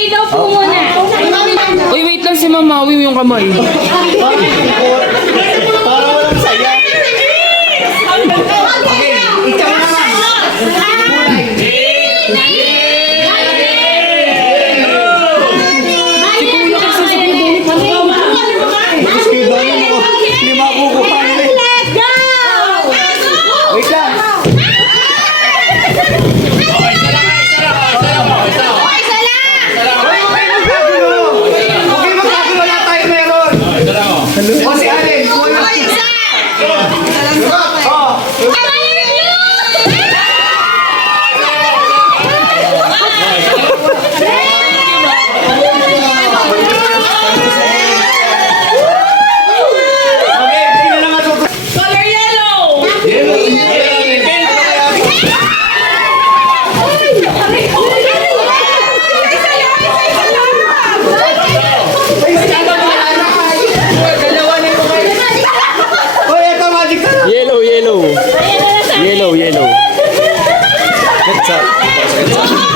Kamay daw po muna. Uy, wait lang si Mama. Uy, yung kamay. Para walang saya. Okay, ikaw naman. Hindi makukuha nila eh. Let's go! Wait lang. Okay, magkagulo lang tayo meron. O si Allen, muna. Okay, sino na nga susunod? Color yellow! Hoy, ito magic na. Yellow, yellow. Yellow, yellow. What's up?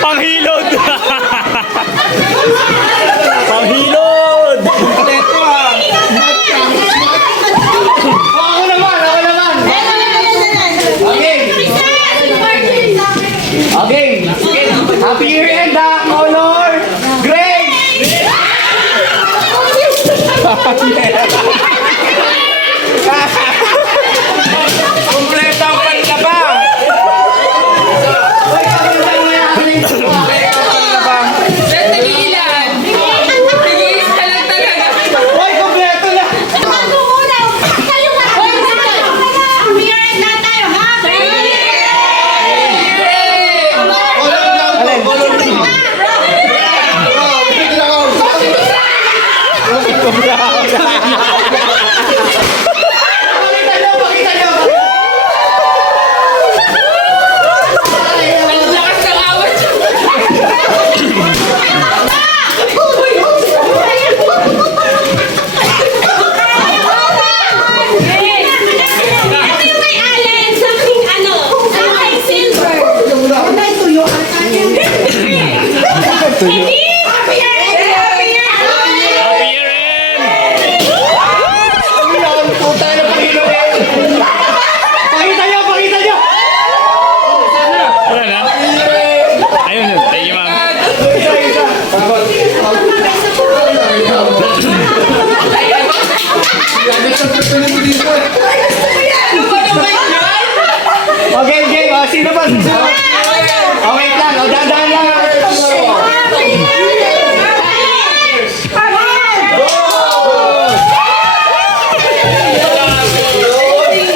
Panghilod! Panghilod! Ako naman. Okay. Happy year end ha, color gray. Kompleto ang panlaba! Hoy, kapitay mo yan. Hoy, kompleto na. Pakita nyo. Pakita nyo. Wala na? Ayun yun. Thank you, ma'am. Okay, game. Sino ba? Okay lang. Dadaan lang.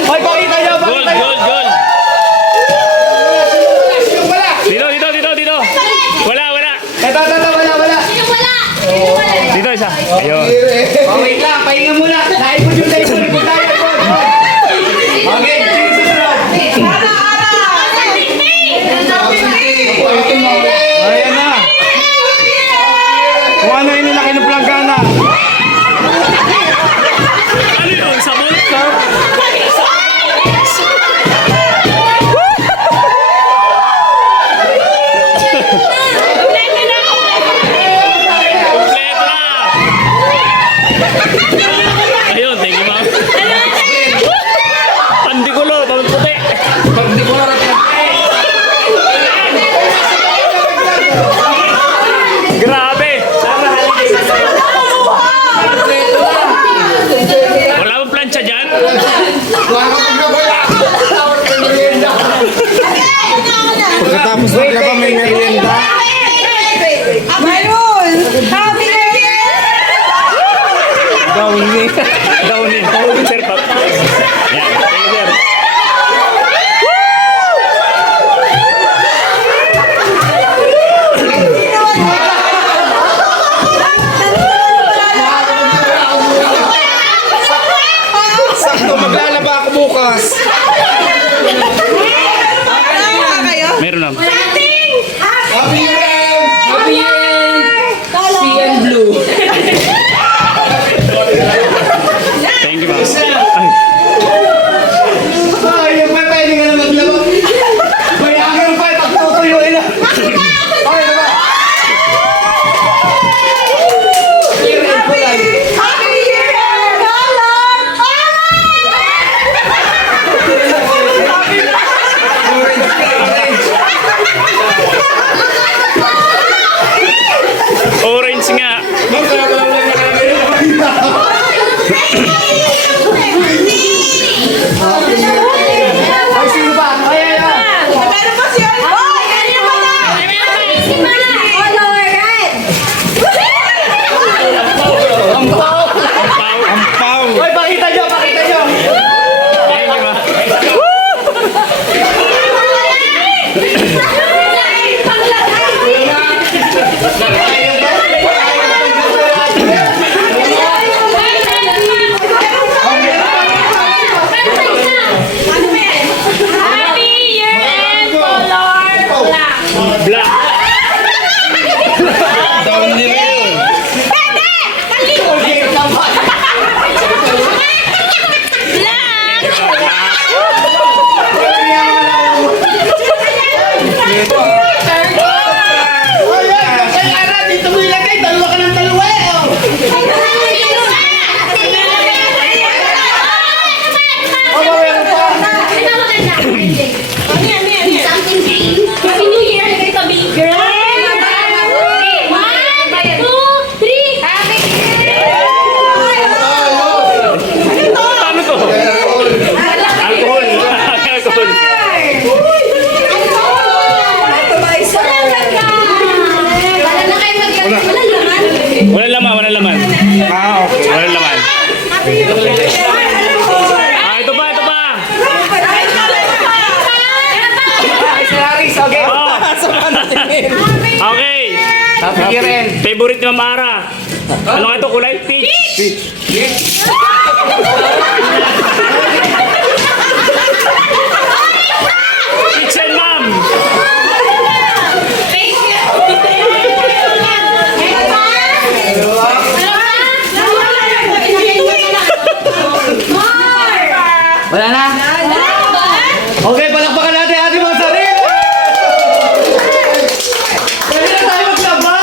Hoy, pakita nyo. Gold, Pakita nyo. gold, gold. Wala. Dito. Wala. Ito, wala. Dito isa. Ayun. Oh, wait lang. Pahinga muna. Naipon yung tayo. Okay, sino susunod? Ayan na. Kung ano yung nilaki ng planggana. Ano yun? Sabon? Kompleto na! Ayun, thank you, ma'am. Pandikulo, pamputi. Grabe! Ay, sino ba? Ay, ay, ay. Ay, pakita nyo, pakita nyo. Thank you, ma'am. Happy year-end color black. Black. Ay, ay, ay, Ara, dito mo ilagay. Dalawa ka ng dalawa eh. Oh, meron pa. Happy New Year! Kay tabi, girl! 1, 2, 3! Happy Ano to? Alcohol. Alcohol. Wala laman, wala laman. Ah, okay. Wala laman. Ah, ito pa, ito pa. Ay, si Haris, okay. Oh. Okay. Happy year end. Favorite ni Ma'am Ara. Ano nga ito? Kulay? Peach. Peach and Ma'am. Wala na? Okay, palakpakan natin ating mga sarili. Pwede na tayo maglaba.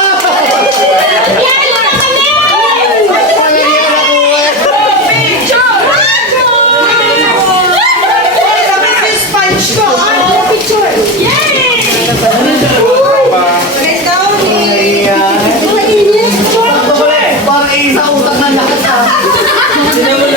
Para isa utak na lahat.